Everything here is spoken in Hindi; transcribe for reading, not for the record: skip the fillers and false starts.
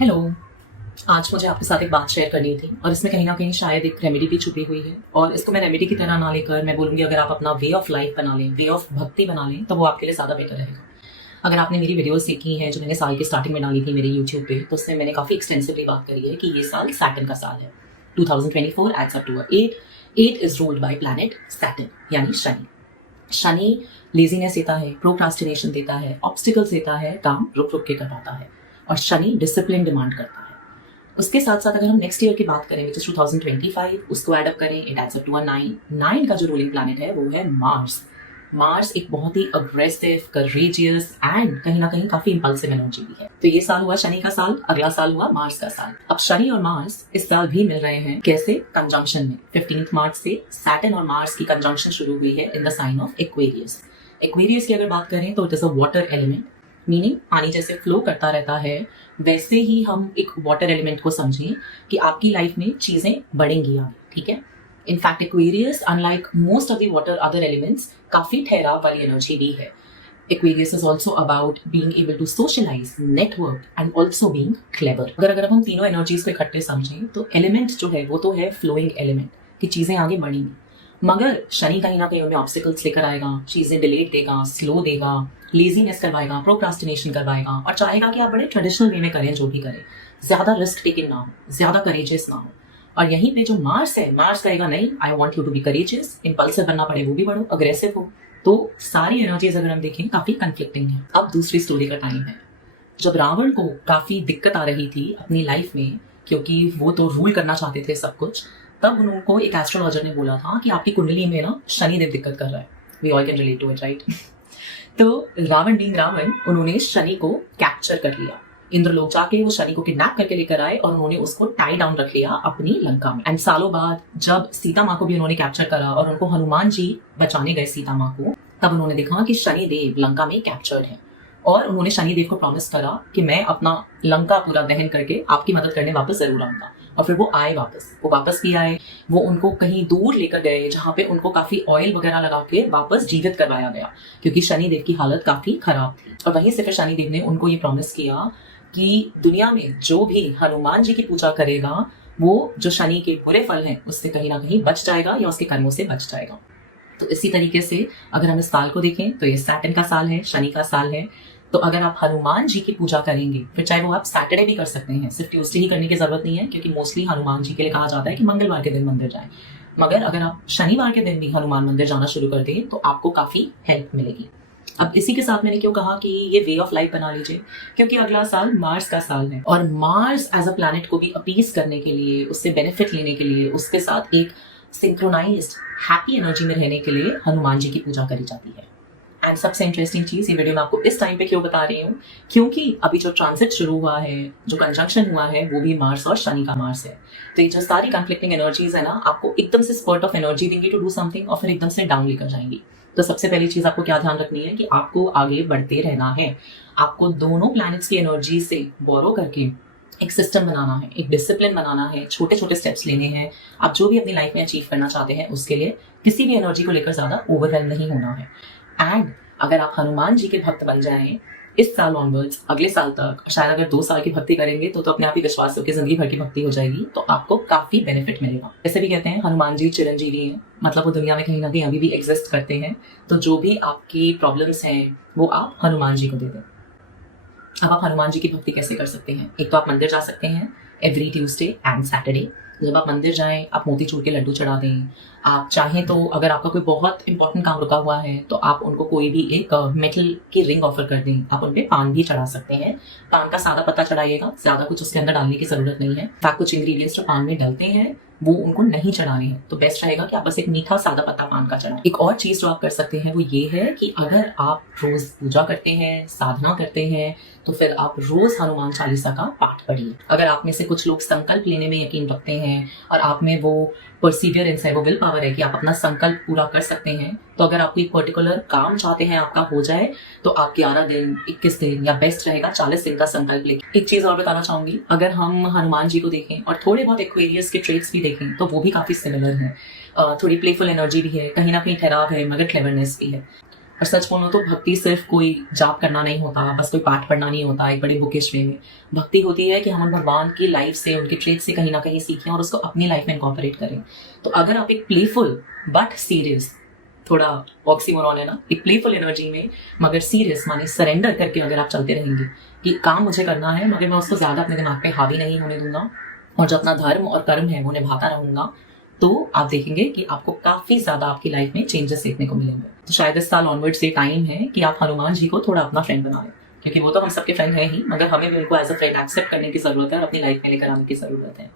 हेलो। आज मुझे आपके साथ एक बात शेयर करनी थी और इसमें कहीं ना कहीं शायद एक रेमेडी भी छुपी हुई है। और इसको मैं रेमेडी की तरह ना लेकर मैं बोलूंगी, अगर आप अपना वे ऑफ लाइफ बना लें, वे ऑफ भक्ति बना लें, तो वो आपके लिए ज़्यादा बेटर रहेगा। अगर आपने मेरी वीडियोस देखी हैं जो मैंने साल की स्टार्टिंग में डाली थी मेरे यूट्यूब पे, तो उसमें मैंने काफ़ी एक्सटेंसिवली बात करी है कि ये साल सैटर्न का साल है। 2024 adds up to 8। 8 is ruled by planet Saturn, यानी शनि। शनि लेजीनेस देता है, प्रोक्रास्टिनेशन देता है, ऑब्स्टिकल्स देता है, काम रुक रुक के करवाता है। और शनि डिसिप्लिन डिमांड करता है। उसके साथ साथ अगर हम नेक्स्ट ईयर की बात करें विच इज 2025, उसको एड अप करें, it adds up to a 9। 9 का जो रूलिंग प्लैनेट है वो है मार्स। मार्स एक बहुत ही अग्रेसिव, करेजियस एंड कहीं ना कहीं काफी इंपल्सिव एनर्जी भी है। तो ये साल हुआ शनि का साल, अगला साल हुआ मार्स का साल। अब शनि और मार्स इस साल भी मिल रहे हैं। कैसे? कंजंक्शन में। 15 मार्च से सैटर्न और मार्स की कंजंक्शन शुरू हुई है in the sign of Aquarius. Aquarius की अगर बात करें तो it is a water element, meaning पानी जैसे फ्लो करता रहता है, वैसे ही हम एक वाटर एलिमेंट को समझें कि आपकी लाइफ में चीजें बढ़ेंगी आगे। ठीक है। In fact Aquarius unlike most of the water other elements काफी ठहराव वाली एनर्जी भी है। Aquarius is also about being able to socialize, network and also being clever। अगर हम तीनों एनर्जीज को इकट्ठे समझें तो एलिमेंट जो है वो तो है फ्लोइंग एलिमेंट, कि चीजें आगे बढ़ेंगी। मगर शनि कहीं ना कहीं उनमें ऑब्स्टिकल्स लेकर आएगा, चीजें डिलेट देगा, स्लो देगा, लेजीनेस करवाएगा, प्रोक्रास्टिनेशन करवाएगा और चाहेगा कि आप बड़े ट्रेडिशनल वे में करें जो भी करें, ज्यादा रिस्क टेकिंग ना हो, ज्यादा करेजियस ना हो। और यहीं पे जो मार्स है, मार्स कहेगा नहीं, I want you to be courageous, impulsive बनना पड़े वो भी बढ़ो, अग्रेसिव हो। तो सारी एनर्जीज अगर हम देखें काफी कंफ्लिक्टिंग है। अब दूसरी स्टोरी का टाइम है। जब रावण को काफी दिक्कत आ रही थी अपनी लाइफ में, क्योंकि वो तो रूल करना चाहते थे सब कुछ, तब उनको एक एस्ट्रोलॉजर ने बोला था कि आपकी कुंडली में ना शनिदेव दिक्कत कर रहा है। We all can relate to it, right? तो रावण बीइंग रावण, उन्होंने शनि को कैप्चर कर लिया। इंद्रलोक जाके वो शनि को किडनैप करके लेकर आए और उन्होंने उसको टाई डाउन रख लिया अपनी लंका में। एंड सालों बाद जब सीता माँ को भी उन्होंने कैप्चर करा और उनको हनुमान जी बचाने गए सीता माँ को, तब उन्होंने देखा कि शनिदेव लंका में कैप्चर्ड है। और उन्होंने शनिदेव को प्रॉमिस करा कि मैं अपना लंका पूरा दहन करके आपकी मदद करने वापस जरूर आऊंगा। और फिर वो आए वापस, वो वापस भी आए। वो उनको कहीं दूर लेकर गए जहां पे उनको काफी ऑयल वगैरह लगा के वापस जीवित करवाया गया, क्योंकि शनिदेव की हालत काफी खराब थी। और वहीं से फिर शनिदेव ने उनको ये प्रॉमिस किया कि दुनिया में जो भी हनुमान जी की पूजा करेगा वो जो शनि के बुरे फल हैं उससे कहीं ना कहीं बच जाएगा या उसके कर्मों से बच जाएगा। तो इसी तरीके से अगर हम इस साल को देखें तो ये सैटर्न का साल है, शनि का साल है। तो अगर आप हनुमान जी की पूजा करेंगे, फिर चाहे वो आप सैटरडे भी कर सकते हैं, सिर्फ ट्यूसडे ही करने की जरूरत नहीं है, क्योंकि मोस्टली हनुमान जी के लिए कहा जाता है कि मंगलवार के दिन मंदिर जाएं। मगर अगर आप शनिवार के दिन भी हनुमान मंदिर जाना शुरू कर दें तो आपको काफी हेल्प मिलेगी। अब इसी के साथ मैंने क्यों कहा कि ये वे ऑफ लाइफ बना लीजिए, क्योंकि अगला साल मार्स का साल है और मार्स एज अ प्लैनेट को भी अपीस करने के लिए, उससे बेनिफिट लेने के लिए, उसके साथ एक सिंक्रोनाइज्ड हैप्पी एनर्जी में रहने के लिए हनुमान जी की पूजा करी जाती है। एंड सबसे इंटरेस्टिंग चीज, ये वीडियो मैं आपको इस टाइम पे क्यों बता रही हूँ, क्योंकि अभी जो ट्रांजिट शुरू हुआ है, जो कंजंक्शन हुआ है, वो भी मार्स और शनि का मार्स है। तो ये जो सारी कंफ्लिक्टिंग एनर्जीज है ना, आपको एकदम से स्पर्ट ऑफ एनर्जी देंगी टू डू समथिंग और फिर एकदम से डाउन लेकर जाएंगी। तो सबसे पहली चीज आपको क्या ध्यान रखनी है कि आपको आगे बढ़ते रहना है। आपको दोनों प्लैनेट्स की एनर्जी से बोरो करके एक सिस्टम बनाना है, एक डिसिप्लिन बनाना है, छोटे छोटे स्टेप्स लेने हैं। आप जो भी अपनी लाइफ में अचीव करना चाहते हैं उसके लिए किसी भी एनर्जी को लेकर ज्यादा ओवरवेल्म नहीं होना है। एंड अगर आप हनुमान जी के भक्त बन जाएं इस साल ऑनवर्ड्स, अगले साल तक, शायद अगर 2 साल की भक्ति करेंगे तो अपने आप ही विश्वास होकर जिंदगी भर की भक्ति हो जाएगी, तो आपको काफी बेनिफिट मिलेगा। जैसे भी कहते हैं हनुमान जी चिरंजीवी हैं, मतलब वो दुनिया में कहीं ना कहीं अभी भी एग्जिस्ट करते हैं। तो जो भी आपकी प्रॉब्लम्स हैं वो आप हनुमान जी को दे दें। अब आप हनुमान जी की भक्ति कैसे कर सकते हैं? एक तो आप मंदिर जा सकते हैं एवरी ट्यूसडे एंड सैटरडे। जब आप मंदिर जाएं, आप मोतीचूर के लड्डू चढ़ा दें। आप चाहें तो अगर आपका कोई बहुत इंपॉर्टेंट काम रुका हुआ है तो आप उनको कोई भी एक मेटल की रिंग ऑफर कर दें। आप उनपे पान भी चढ़ा सकते हैं। पान का सादा पत्ता चढ़ाइएगा, ज्यादा कुछ उसके अंदर डालने की जरूरत नहीं है। कुछ इंग्रेडिएंट्स जो पान में डलते हैं वो उनको नहीं चढ़ाने हैं, तो बेस्ट रहेगा कि आप बस एक मीठा सादा पत्ता पान का चढ़ाएं। एक और चीज जो आप कर सकते हैं वो ये है कि अगर आप रोज पूजा करते हैं, साधना करते हैं, तो फिर आप रोज हनुमान चालीसा का पाठ पढ़िए। अगर आप में से कुछ लोग संकल्प लेने में यकीन रखते हैं और आप में वो परसिवियरेंस है, वो विल पावर है कि आप अपना संकल्प पूरा कर सकते हैं, तो अगर आप कोई पर्टिकुलर काम चाहते हैं आपका हो जाए, तो आप 11 दिन, 21 दिन या बेस्ट रहेगा 40 दिन का संकल्प लें। एक चीज और बताना चाहूंगी, अगर हम हनुमान जी को देखें और थोड़े बहुत एक्वेरियस के ट्रेट्स भी देखें तो वो भी काफी सिमिलर है। थोड़ी प्लेफुल एनर्जी भी है, कहीं ना कहीं ठहराव है, मगर क्लेवरनेस भी है। और सच बोलो तो भक्ति सिर्फ कोई जाप करना नहीं होता, बस कोई पाठ पढ़ना नहीं होता एक बड़े बुकिश वे में। भक्ति होती है कि हम उन भगवान की लाइफ से, उनके ट्रेट से कहीं ना कहीं सीखें और उसको अपनी लाइफ में इनकॉर्पोरेट करें। तो अगर आप एक प्लेफुल बट सीरियस, थोड़ा ऑक्सीमोरॉन है ना, एक प्लेफुल एनर्जी में मगर सीरियस माने सरेंडर करके अगर आप चलते रहेंगे कि काम मुझे करना है मगर मैं उसको ज्यादा अपने दिमाग पे हावी नहीं होने दूंगा और जो अपना धर्म और कर्म है वो निभाता रहूंगा, तो आप देखेंगे कि आपको काफी ज्यादा आपकी लाइफ में चेंजेस देखने को मिलेंगे। तो शायद इस साल ऑनवर्ड से टाइम है कि आप हनुमान जी को थोड़ा अपना फ्रेंड बना लें, क्योंकि वो तो हम सबके फ्रेंड है ही, मगर हमें भी उनको एज अ फ्रेंड एक्सेप्ट करने की जरूरत है और अपनी लाइफ में लेकर आने की जरूरत है।